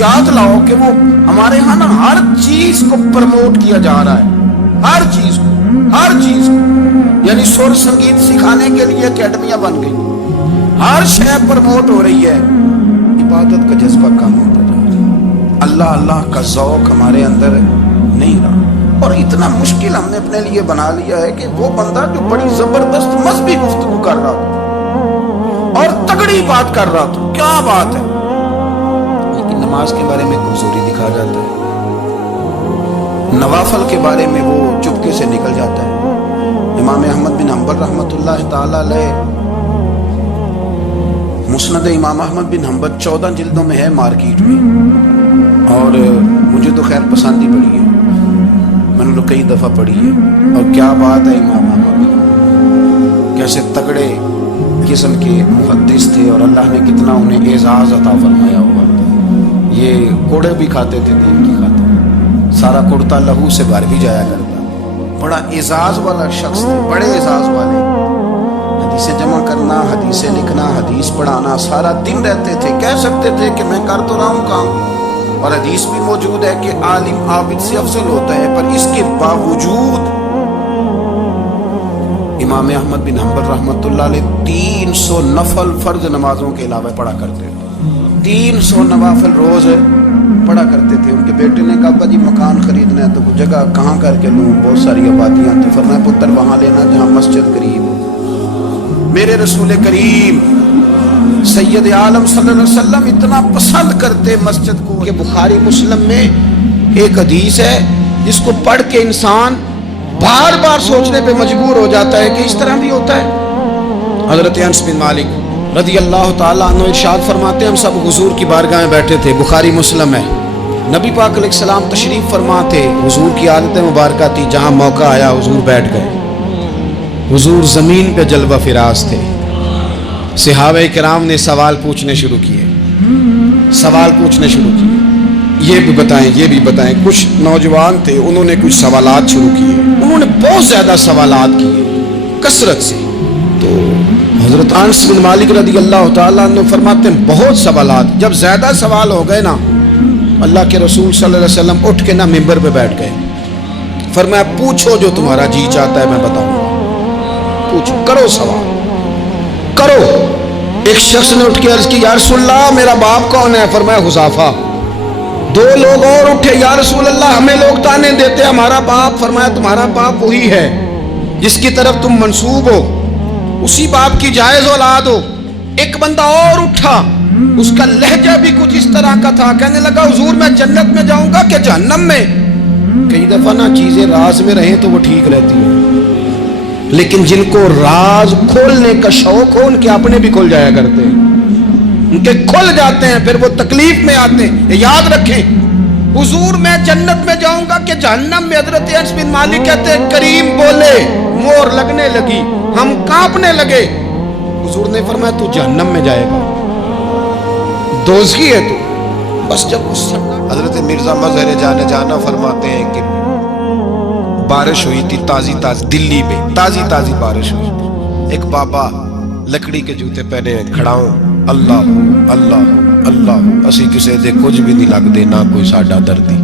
خصوصیات لاؤ کہ وہ ہمارے ہاں نا ہر چیز کو پروموٹ کیا جا رہا ہے، ہر چیز کو، یعنی سر سنگیت سکھانے کے لیے اکیڈمیاں بن گئی، ہر شے پروموٹ ہو رہی ہے، عبادت کا جذبہ کم ہوتا جا رہا ہے، اللہ کا ذوق ہمارے اندر نہیں رہا۔ اور اتنا مشکل ہم نے اپنے لیے بنا لیا ہے کہ وہ بندہ جو بڑی زبردست مذہبی گفتگو کر رہا تھا اور تگڑی بات کر رہا تھا، کیا بات ہے، لیکن نماز کے بارے میں کمزوری دکھا جاتا ہے، نوافل کے بارے میں وہ چپکے سے نکل جاتا ہے۔ امام احمد بن حنبل رحمۃ اللہ تعالی علیہ، مسند امام احمد بن حنبل 14 جلدوں میں ہے مارکیٹ میں، اور مجھے تو خیر پسند ہی پڑی ہے، میں نے تو کئی دفعہ پڑھی ہے، اور کیا بات ہے، امام احمد بن حنبل کیسے تگڑے قسم کے محدث تھے، اور اللہ نے کتنا انہیں اعزاز عطا فرمایا ہوا۔ یہ کوڑے بھی کھاتے تھے دین کی خاطر، سارا کرتا لہو سے بھر بھی جایا کرتا، بڑا اعزاز والا شخص تھے، بڑے اعزاز والے، حدیثیں جمع کرنا، حدیثیں لکھنا، حدیث پڑھانا، سارا دن رہتے تھے، کہہ سکتے تھے کہ میں کر تو رہا ہوں کام، اور حدیث بھی موجود ہے کہ عالم عابد سے افضل ہوتا ہے، پر اس کے باوجود امام احمد بن حنبل رحمۃ اللہ علیہ 300 نفل فرض نمازوں کے علاوہ پڑھا کرتے تھے، 300 نوافل روز پڑھا کرتے تھے۔ ان کے بیٹے نے کہا جی مکان خریدنا ہے تو جگہ کہاں کر کے لوں، بہت ساری آبادیاں، تو فرمایا پتر وہاں لینا جہاں مسجد قریب ہو۔ میرے رسول کریم سید عالم صلی اللہ علیہ وسلم اتنا پسند کرتے مسجد کو کہ بخاری مسلم میں ایک حدیث ہے جس کو پڑھ کے انسان بار بار سوچنے پہ مجبور ہو جاتا ہے کہ اس طرح بھی ہوتا ہے۔ حضرت انس بن مالک رضی اللہ تعالیٰ عنہ ارشاد فرماتے ہیں، ہم سب حضور کی بارگاہ میں بیٹھے تھے، بخاری مسلم ہے، نبی پاک علیہ السلام تشریف فرما تھے، حضور کی عادت مبارکہ تھی، جہاں موقع آیا حضور بیٹھ گئے، حضور زمین پہ جلوہ فراز تھے، صحابہ کرام نے سوال پوچھنے شروع کیے، یہ بھی بتائیں، کچھ نوجوان تھے، انہوں نے کچھ سوالات شروع کیے، انہوں نے بہت زیادہ سوالات کیے کثرت سے، تو حضرت انس بن مالک رضی اللہ تعالیٰ عنہ فرماتے ہیں بہت سوالات، جب زیادہ سوال ہو گئے نا، اللہ کے رسول صلی اللہ علیہ وسلم اٹھ کے نا ممبر پہ بیٹھ گئے، فرمایا پوچھو جو تمہارا جی چاہتا ہے میں بتاؤں گا، پوچھو، کرو سوال کرو۔ ایک شخص نے اٹھ کے عرض کی یا رسول اللہ میرا باپ کون ہے؟ فرمایا حذیفہ۔ دو لوگ اور اٹھے، یا رسول اللہ ہمیں لوگ تانے دیتے ہمارا باپ، فرمایا تمہارا باپ وہی ہے جس کی طرف تم منسوب ہو، اسی باپ کی جائز اولاد ہو۔ ایک بندہ اور اٹھا، اس کا لہجہ بھی کچھ اس طرح کا تھا، کہنے لگا حضور میں جنت میں جاؤں گا کہ جہنم میں؟ کئی دفعہ نا چیزیں راز میں رہیں تو وہ ٹھیک رہتی ہیں، لیکن جن کو راز کھولنے کا شوق ہو ان کے اپنے بھی کھل جایا کرتے ہیں، ان کے کھل جاتے ہیں، پھر وہ تکلیف میں آتے ہیں۔ یاد رکھیں، حضور میں جنت میں جاؤں گا کہ جہنم میں؟ حضرت انس بن مالک کہتے ہیں کریم بولے، مور لگنے لگی، ہم کانپنے لگے، حضور نے فرمایا تو جہنم میں جائے گا، دوزخی ہے تو۔ بس جب اس حضرت مرزا مظہر جانا فرماتے ہیں کہ بارش ہوئی تھی تازی دلی میں تازی بارش ہوئی تھی، ایک بابا لکڑی کے جوتے پہنے کھڑا ہوں، اللہ اللہ اللہ، اسی کسے دے کچھ بھی نہیں لگ دے نہ کوئی ساڈا دردی،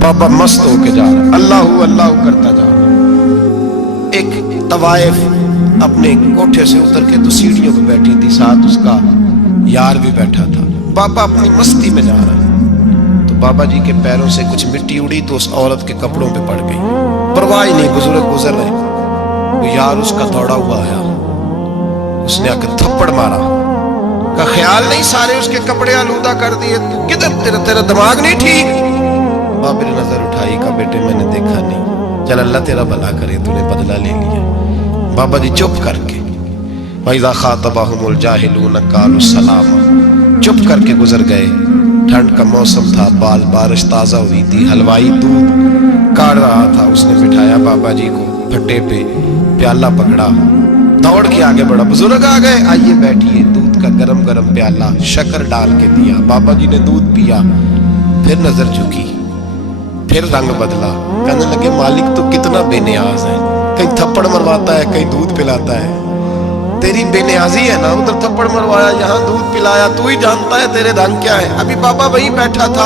بابا مست ہو کے جا رہا، اللہ اللہ کرتا جا رہا۔ ایک طوائف اپنے کوٹھے سے اتر کے تو سیڑھیوں پہ بیٹھی تھی، ساتھ اس کا یار بھی بیٹھا تھا، بابا اپنی مستی میں جا رہا ہے، تو بابا جی کے پیروں سے کچھ مٹی اڑی تو اس عورت کے کپڑوں پہ پڑ گئی، پرواہ نہیں، بزرگ گزر رہے، وہ یار اس کا دوڑا ہوا آیا، اس نے آ کے تھپڑ مارا، کا خیال نہیں سارے اس کے کپڑے آلودہ کر دیے، تو کدھر تیرا دماغ نہیں ٹھیک؟ بابا نے نظر اٹھائی، کہا بیٹے میں نے دیکھا نہیں، چل اللہ تیرا بھلا کرے، تو نے بدلہ لے لیا۔ بابا جی چپ کر کے وَإِذَا خَاطَبَهُمُ الْجَاهِلُونَ قَالُوا السَّلَامَ، چپ کر کے گزر گئے۔ ٹھنڈ کا موسم تھا، بارش تازہ ہوئی تھی، حلوائی دودھ کاڑ رہا تھا، اس نے بٹھایا بابا جی کو پھٹے پہ، پیالہ پکڑا، دوڑ کے آگے بڑھا، بزرگ آ گئے، آئیے بیٹھیے، دودھ کا گرم پیالہ شکر ڈال کے دیا، بابا جی نے دودھ پیا، پھر نظر جھکی، پھر رنگ بدلا، کہنے لگے مالک تو کتنا بے نیاز ہے، کہیں تھپڑ مرواتا ہے کہیں دودھ پلاتا ہے، تیری بے نیازی ہے نا، ادھر تھپڑ مروایا یہاں دودھ پلایا، تو ہی جانتا ہے تیرے رنگ کیا ہے۔ ابھی بابا وہی بیٹھا تھا۔